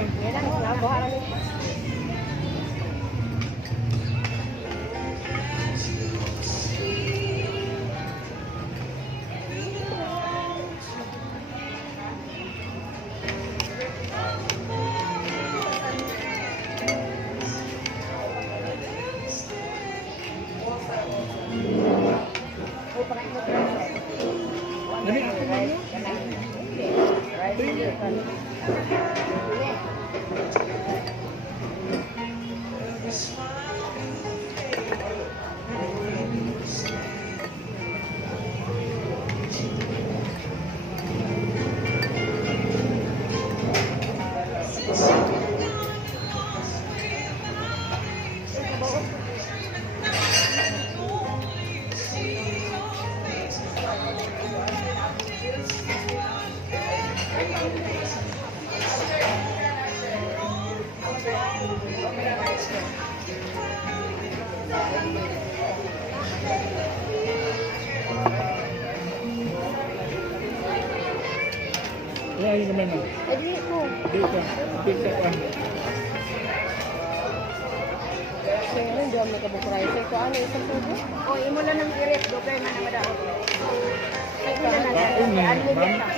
lang. Yan ang nabuha kami. Dami ako man mo. Ya, ini kemana? Tadi ko. Dito. Dito ka. Kaya rin, diyan nagkabukrayser ko. Ano, isang tubo? O, imo lang ng direct. Dugay man na madaot. Ay, ito na na. Ano na, Ano ma'am? na?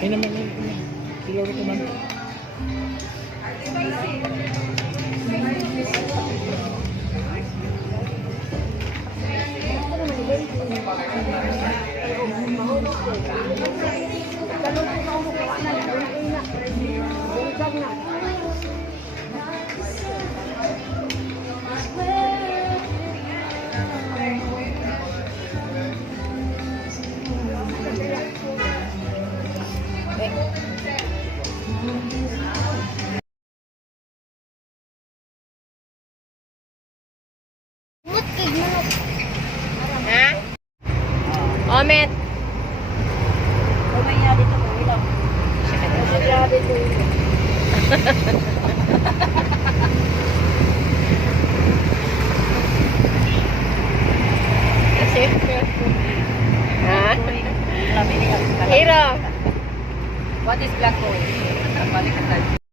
Ay naman yun. Siguro ko man. Ha? Omet. Kumaya dito ko ilang. Kumaya dito. Kasi. Ha? Hiro. What is black hole?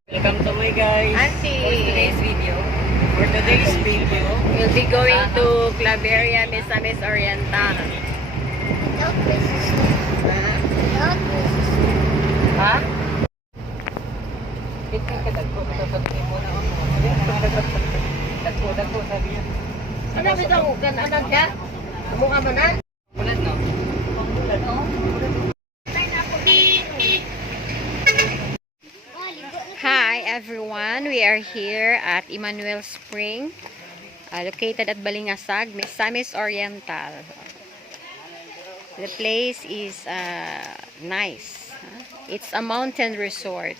Welcome to my guys. Auntie. For today's video. We'll be going to Claveria, Misamis, Oriental. Ha? Dagko sabi niya. Ano ba ito? Ganaan ka? Mukha mo na? Ulan no? Ulan no? Hi everyone, we are here at Emmanuel Spring, located at Balingasag, Misamis Oriental. The place is nice. It's a mountain resort.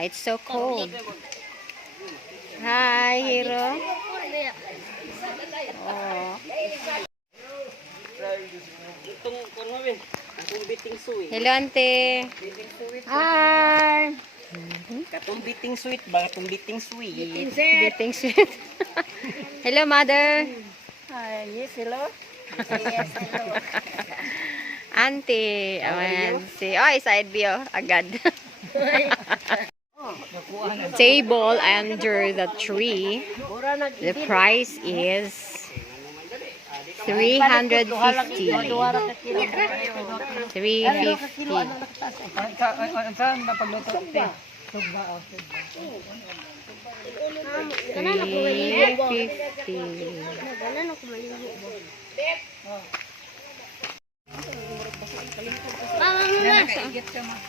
It's so cold. Hi, Hero. Oh. Hello, Ante. Hi. Katong biting sweet ba? Katong biting sweet. Biting sweet. Hello, Mother. Hi, yes, hello. Yes, hello. Auntie. Ayan. Side view. Agad. Table under the tree. The price is 350. 350.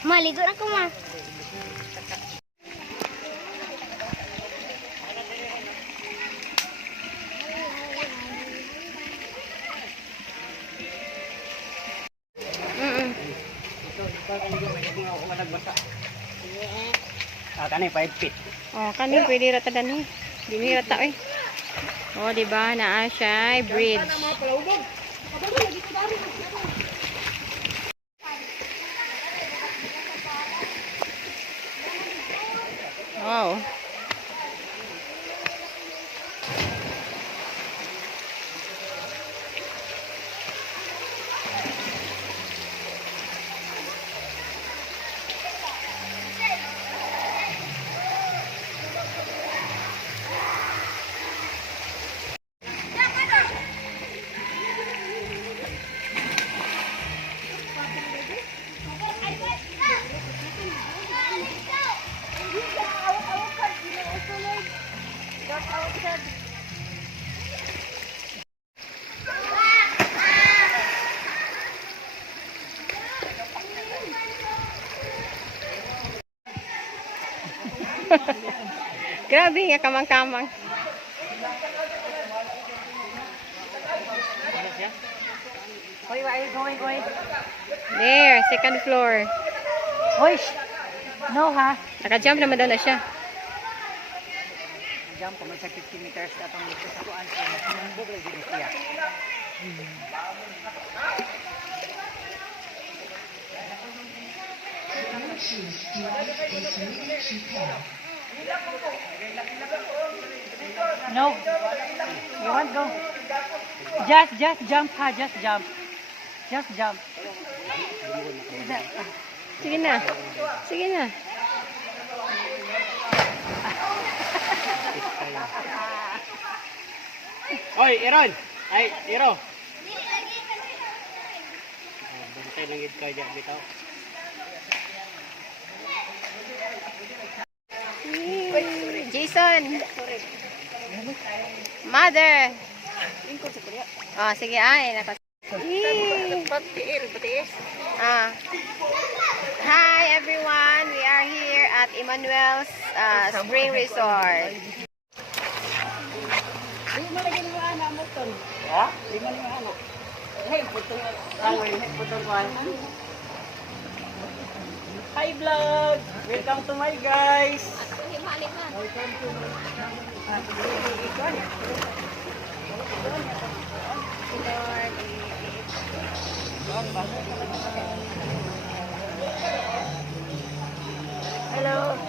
Maligo na ko ma. Kanay 5 feet. Oh, kani pwede rata dani. Dini rata eh. Oh, di ba naa siya bridge. Oh. Grabe nga kamang-kamang. Where are you going? There, second floor. Hoy! No ha? Naka-jump naman daw na siya. Jump pa sa 50 meters atong dito sa kuan sa nambog lagi ni siya. No. You want go? Just jump ha, just jump. Just jump. Sige na. Sige na. Oy, Iron! Ay, Iro! Bantay lang yun kayo dyan bitaw. Jason! Mother! Oh, sige ay. Hi everyone! We are here at Emmanuel's Spring Resort. Ha? Lima na yung anak. Hey, putong Hi vlog! Welcome to my guys! Welcome to Hello!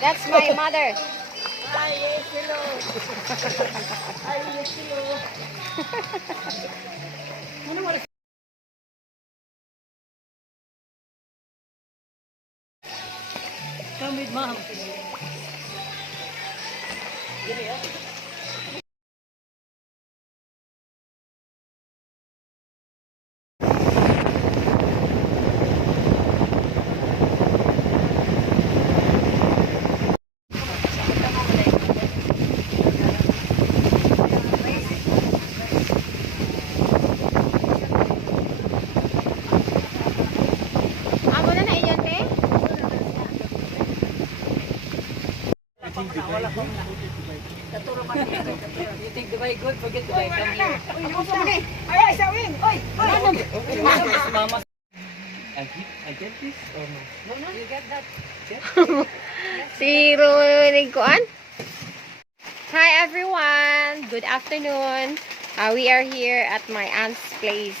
That's my mother. Come with mom. Amo na na iyan, te? You think Dubai good? Forget Dubai. Come here. Mama. I get this or no? No, you get that. Si Kuan. Hi everyone. Good afternoon. We are here at my aunt's place.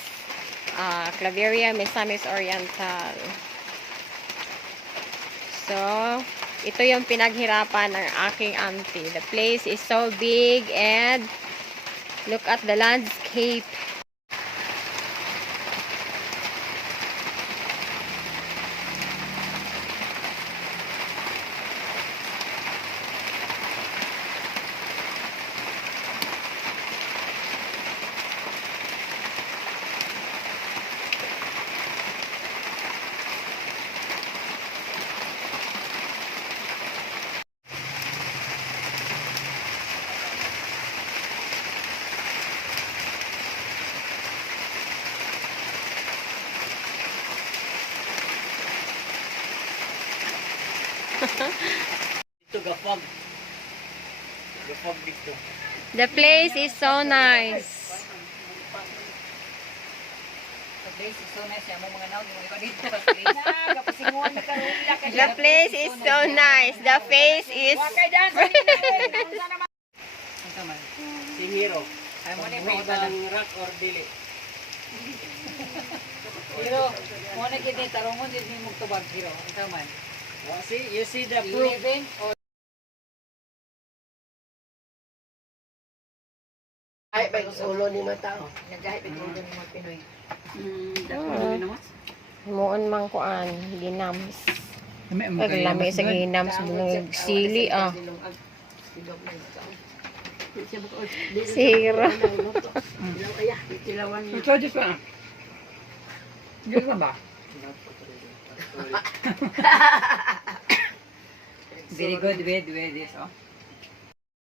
Claveria, Misamis, Oriental. So, ito yung pinaghirapan ng aking auntie. The place is so big and look at the landscape. Ito gafag. Gafag dito. The place is so nice. The place is so nice. Yung mga naon yung dito. The place is so nice. The face is Si Hero. Ay mo ni ng rock or dili. Hero, mo na gid ni tarungon gid ni mong tubag Hero. Ikaw man. See, you see the proof. Living or Ay, may ulo ni matao. nagahit ang ulo ng mga Pinoy. muon man kuan ginams. Lami sa ginams bulong sili ah. Sira. Ito, Diyos ka. Diyos ka ba? Very good with this, oh.